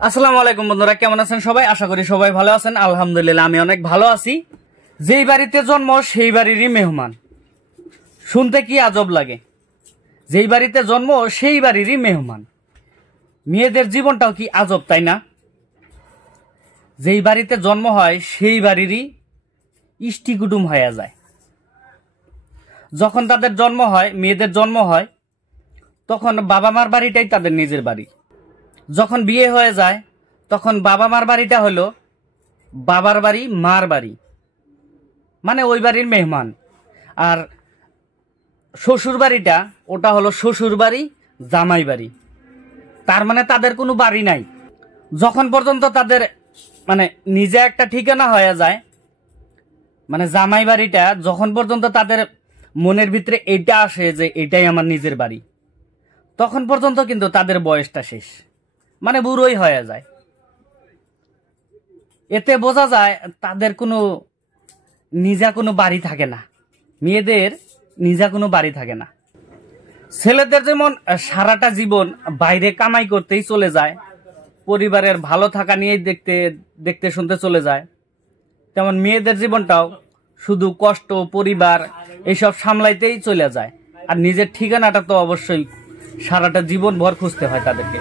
আসসালামু আলাইকুম বন্ধুরা, কেমন আছেন সবাই? আশা করি সবাই ভালো আছেন। আলহামদুলিল্লাহ আমি অনেক ভালো আছি। যেই বাড়িতে জন্ম সেই বাড়িরই মেহমান। শুনতে কি আজব লাগে, যেই বাড়িতে জন্ম সেই বাড়িরই মেহমান। মেয়েদের জীবনটাও কি আজব, তাই না? যেই বাড়িতে জন্ম হয় সেই বাড়িরই ইষ্টি কুটুম হয়ে যায়। যখন তাদের জন্ম হয়, মেয়েদের জন্ম হয়, তখন বাবা মার বাড়িটাই তাদের নিজের বাড়ি। যখন বিয়ে হয়ে যায় তখন বাবা মার বাড়িটা হলো বাবার বাড়ি, মার বাড়ি, মানে ওই বাড়ির মেহমান। আর শ্বশুর বাড়িটা ওটা হলো শ্বশুর বাড়ি, জামাই বাড়ি। তার মানে তাদের কোনো বাড়ি নাই। যখন পর্যন্ত তাদের মানে নিজে একটা ঠিকানা হয়ে যায়, মানে জামাই বাড়িটা যখন পর্যন্ত তাদের মনের ভিতরে এটা আসে যে এটাই আমার নিজের বাড়ি, তখন পর্যন্ত কিন্তু তাদের বয়সটা শেষ, মানে বুড়োই হয়ে যায়। এতে বোঝা যায় তাদের কোনো নিজা কোনো বাড়ি থাকে না, মেয়েদের নিজা কোনো বাড়ি থাকে না। ছেলেদের যেমন সারাটা জীবন বাইরে কামাই করতেই চলে যায়, পরিবারের ভালো থাকা নিয়েই দেখতে দেখতে শুনতে চলে যায়, তেমন মেয়েদের জীবনটাও শুধু কষ্ট, পরিবার এইসব সামলাইতেই চলে যায়। আর নিজের ঠিকানাটা তো অবশ্যই সারাটা জীবন ভর খুঁজতে হয় তাদেরকে।